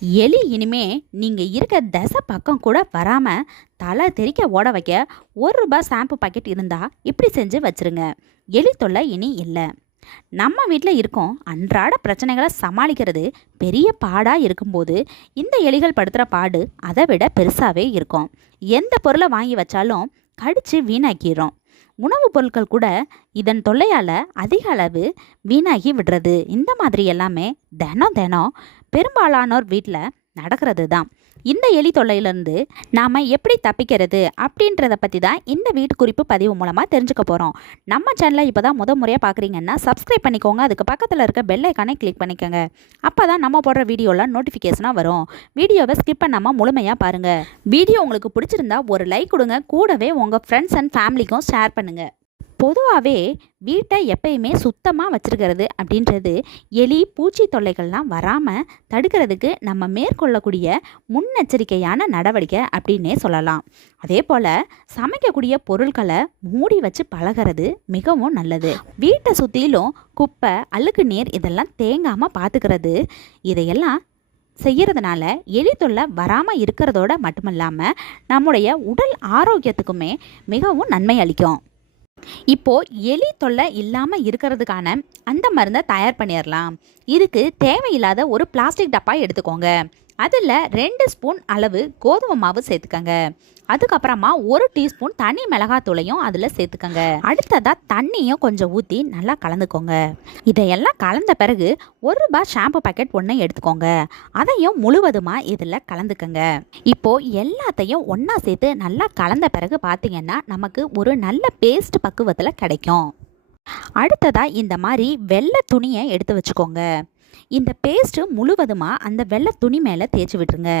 எலி இனிமே நீங்கள் இருக்க தசை பக்கம் கூட வராமல் தலை தெறிக்க ஓட வைக்க ஒரு ரூபாய் ஷாம்பு பாக்கெட் இருந்தால் இப்படி செஞ்சு வச்சிருங்க. எலி தொல்லை இனி இல்லை. நம்ம வீட்டில் இருக்கோம் அன்றாட பிரச்சனைகளை சமாளிக்கிறது பெரிய பாடாக இருக்கும்போது இந்த எலிகள் படுத்துகிற பாடு அதை விட பெருசாகவே இருக்கும். எந்த பொருளை வாங்கி வச்சாலும் கடித்து வீணாக்கிடும் உணவுப் பொருட்கள் கூட இதன் தொல்லையால் அதிக அளவு வீணாகி விடுறது. இந்த மாதிரி எல்லாமே தினம் தினம் பெரும்பாலானோர் வீட்டில் நடக்கிறது தான் இந்த எலி தொல்லையிலேருந்து நாம் எப்படி தப்பிக்கிறது அப்படின்றத பற்றி தான் இந்த வீட்டு குறிப்பு பதிவு மூலமாக தெரிஞ்சுக்க போகிறோம் நம்ம சேனலை இப்போ தான் முத முறையாக பார்க்குறீங்கன்னா சப்ஸ்கிரைப் பண்ணிக்கோங்க. அதுக்கு பக்கத்தில் இருக்க பெல் ஐக்கானை கிளிக் பண்ணிக்கோங்க. அப்போ தான் நம்ம போடுற வீடியோலாம் நோட்டிஃபிகேஷனாக வரும். வீடியோவை ஸ்கிப் பண்ணாமல் முழுமையாக பாருங்கள் வீடியோ உங்களுக்கு பிடிச்சிருந்தா ஒரு லைக் கொடுங்க. கூடவே உங்கள் ஃப்ரெண்ட்ஸ் அண்ட் ஃபேமிலிக்கும் ஷேர் பண்ணுங்கள் பொதுவாகவே வீட்டை எப்பயுமே சுத்தமாக வச்சுருக்கிறது அப்படின்றது எலி பூச்சி தொல்லைகள்லாம் வராமல் தடுக்கிறதுக்கு நம்ம மேற்கொள்ளக்கூடிய முன்னெச்சரிக்கையான நடவடிக்கை அப்படின்னே சொல்லலாம். அதே போல் சமைக்கக்கூடிய பொருட்களை மூடி வச்சு பழகிறது மிகவும் நல்லது. வீட்டை சுற்றிலும் குப்பை அழுக்கு நீர் இதெல்லாம் தேங்காமல் பார்த்துக்கிறது இதையெல்லாம் செய்கிறதுனால எலி தொல்லை வராமல் இருக்கிறதோட மட்டுமல்லாமல் நம்முடைய உடல் ஆரோக்கியத்துக்குமே மிகவும் நன்மை அளிக்கும். இப்போ எலி தொல்லை இல்லாமல் இருக்கிறதுக்கான அந்த மருந்தை தயார் பண்ணிடலாம் இதுக்கு தேவையில்லாத ஒரு பிளாஸ்டிக் டப்பா எடுத்துக்கோங்க. அதில் ரெண்டு ஸ்பூன் அளவு கோதுமை மாவு சேர்த்துக்கங்க. அதுக்கப்புறமா ஒரு டீஸ்பூன் தனி மிளகாத்தூளையும் அதில் சேர்த்துக்கோங்க. அடுத்ததாக தண்ணியும் கொஞ்சம் ஊற்றி நல்லா கலந்துக்கோங்க. இதையெல்லாம் கலந்த பிறகு ஒரு ரூபாய் ஷாம்பு பாக்கெட் ஒன்று எடுத்துக்கோங்க. அதையும் முழுவதுமாக இதில் கலந்துக்கோங்க. இப்போ எல்லாத்தையும் ஒன்றா சேர்த்து நல்லா கலந்த பிறகு பார்த்தீங்கன்னா நமக்கு ஒரு நல்ல பேஸ்ட் பக்குவத்தில் கிடைக்கும். அடுத்ததாக இந்த மாதிரி வெள்ளை துணியை எடுத்து வச்சுக்கோங்க. இந்த பேஸ்ட்டு முழுவதுமாக அந்த வெள்ளை துணி மேலே தேய்ச்சி விட்டுருங்க.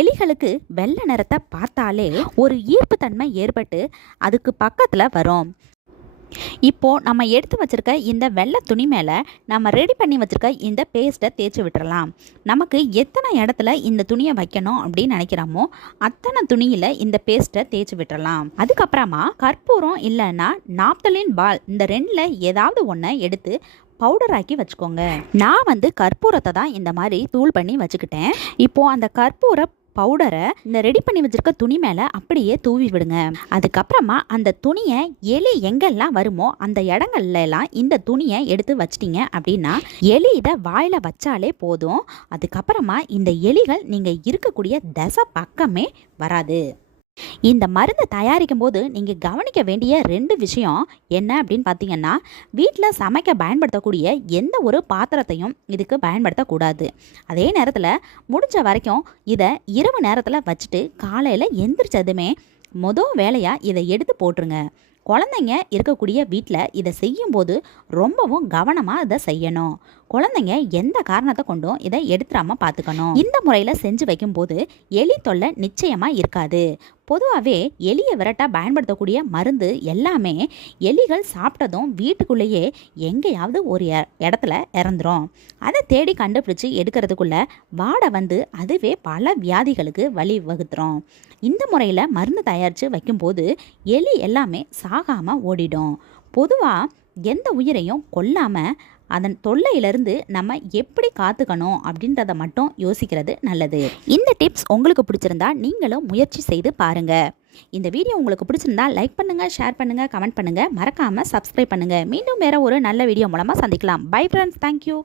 எலிகளுக்கு வெள்ளை நிறத்தை பார்த்தாலே ஒரு ஈர்ப்பு தன்மை ஏற்பட்டு அதுக்கு பக்கத்தில் வரும். இப்போது நம்ம எடுத்து வச்சிருக்க இந்த வெள்ளை துணி மேலே நம்ம ரெடி பண்ணி வச்சுருக்க இந்த பேஸ்ட்டை தேய்ச்சி விட்டுறலாம். நமக்கு எத்தனை இடத்துல இந்த துணியை வைக்கணும் அப்படின்னு நினைக்கிறோமோ அத்தனை துணியில் இந்த பேஸ்ட்டை தேய்ச்சி விட்டுறலாம். அதுக்கப்புறமா கற்பூரம் இல்லைன்னா நாப்தலின் பால் இந்த ரெண்டில் ஏதாவது ஒன்றை எடுத்து பவுடர் ஆக்கி வச்சுக்கோங்க. நான் வந்து கற்பூரத்தை தான் இந்த மாதிரி தூள் பண்ணி வச்சுக்கிட்டேன். இப்போ அந்த கற்பூர பவுடரை இந்த ரெடி பண்ணி வச்சுருக்க துணி மேலே அப்படியே தூவி விடுங்க. அதுக்கப்புறமா அந்த துணியை எலி எங்கெல்லாம் வருமோ அந்த இடங்கள்லாம் இந்த துணியை எடுத்து வச்சிட்டீங்க அப்படின்னா எலி இதை வாயில் வச்சாலே போதும். அதுக்கப்புறமா இந்த எலிகள் நீங்கள் இருக்கக்கூடிய தசை பக்கமே வராது. இந்த மருந்தை தயாரிக்கும் போது நீங்கள் கவனிக்க வேண்டிய ரெண்டு விஷயம் என்ன அப்படின்னு பார்த்தீங்கன்னா வீட்டில் சமைக்க பயன்படுத்தக்கூடிய எந்த ஒரு பாத்திரத்தையும் இதுக்கு பயன்படுத்தக்கூடாது. அதே நேரத்தில் முடிஞ்ச வரைக்கும் இதை இரவு நேரத்தில் வச்சுட்டு காலையில் எந்திரிச்சதுமே மொதல் வேலையாக இதை எடுத்து போட்டுருங்க. குழந்தைங்க இருக்கக்கூடிய வீட்டில் இதை செய்யும்போது ரொம்பவும் கவனமாக இதை செய்யணும். குழந்தைங்க எந்த காரணத்தை கொண்டும் இதை எடுத்துடாம பார்த்துக்கணும். இந்த முறையில் செஞ்சு வைக்கும்போது எலி தொல்லை நிச்சயமாக இருக்காது. பொதுவாகவே எலியை விரட்டாக பயன்படுத்தக்கூடிய மருந்து எல்லாமே எலிகள் சாப்பிட்டதும் வீட்டுக்குள்ளேயே எங்கேயாவது ஒரு இடத்துல இறந்துரும். அதை தேடி கண்டுபிடிச்சு எடுக்கிறதுக்குள்ளே வாடை வந்து அதுவே பல வியாதிகளுக்கு வழி வகுத்துரும் இந்த முறையில் மருந்து தயாரித்து வைக்கும்போது எலி எல்லாமே சாகாமல் ஓடிடும். பொதுவாக எந்த உயிரையும் கொல்லாமல் அதன் தொல்லையிலிருந்து நம்ம எப்படி காத்துக்கணும் அப்படின்றத மட்டும் யோசிக்கிறது நல்லது. இந்த டிப்ஸ் உங்களுக்கு பிடிச்சிருந்தா நீங்களும் முயற்சி செய்து பாருங்க. இந்த வீடியோ உங்களுக்கு பிடிச்சிருந்தா லைக் பண்ணுங்க ஷேர் பண்ணுங்க கமெண்ட் பண்ணுங்க. மறக்காம சப்ஸ்கிரைப் பண்ணுங்க. மீண்டும் வேற ஒரு நல்ல வீடியோ மூலமா சந்திக்கலாம். Bye friends. Thank you.